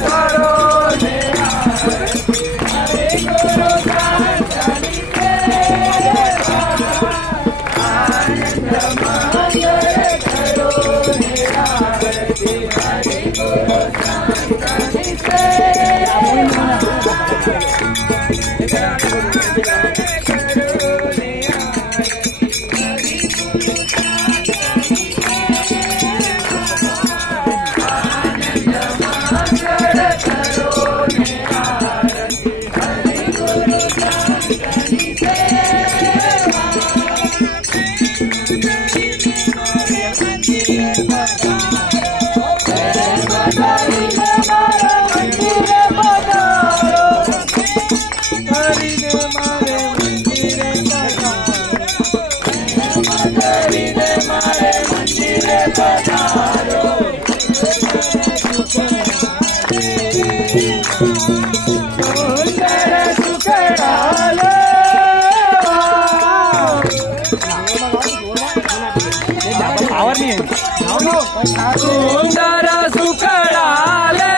करो ने हरि गुरु शांतनि सेवा आनंद मंगल करो ने आरती हरि गुरु शांतनि सेवा सुंदर सुखडाले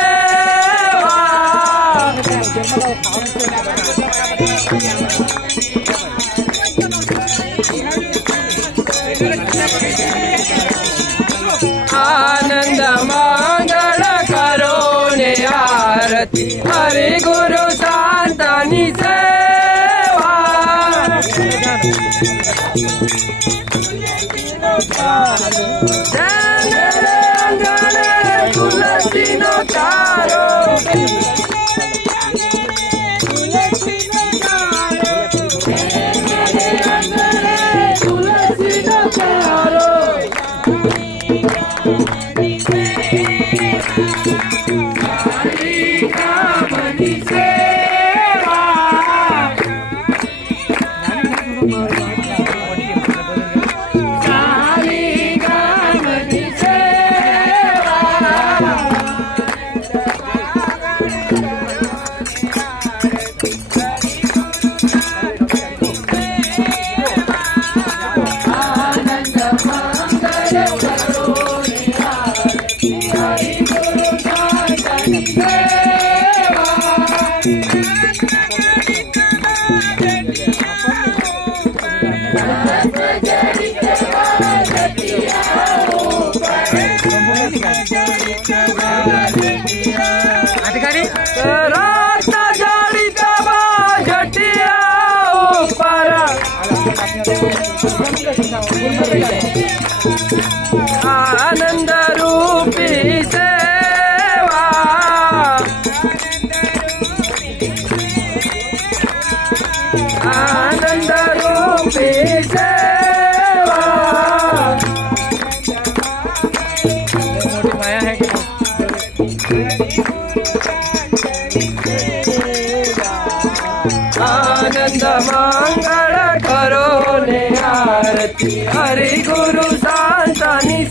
आनंद मंगल करो ने आरती हरि गुरु शांतनि सेवा तुलसी नो चारो तुलसी नो चारो कामनी सेवा आनंद रूपी सेवा आनंद रूपी सेवा मोटी माया है आनंद मंगल करो ने आरती हरि गुरु शांतनि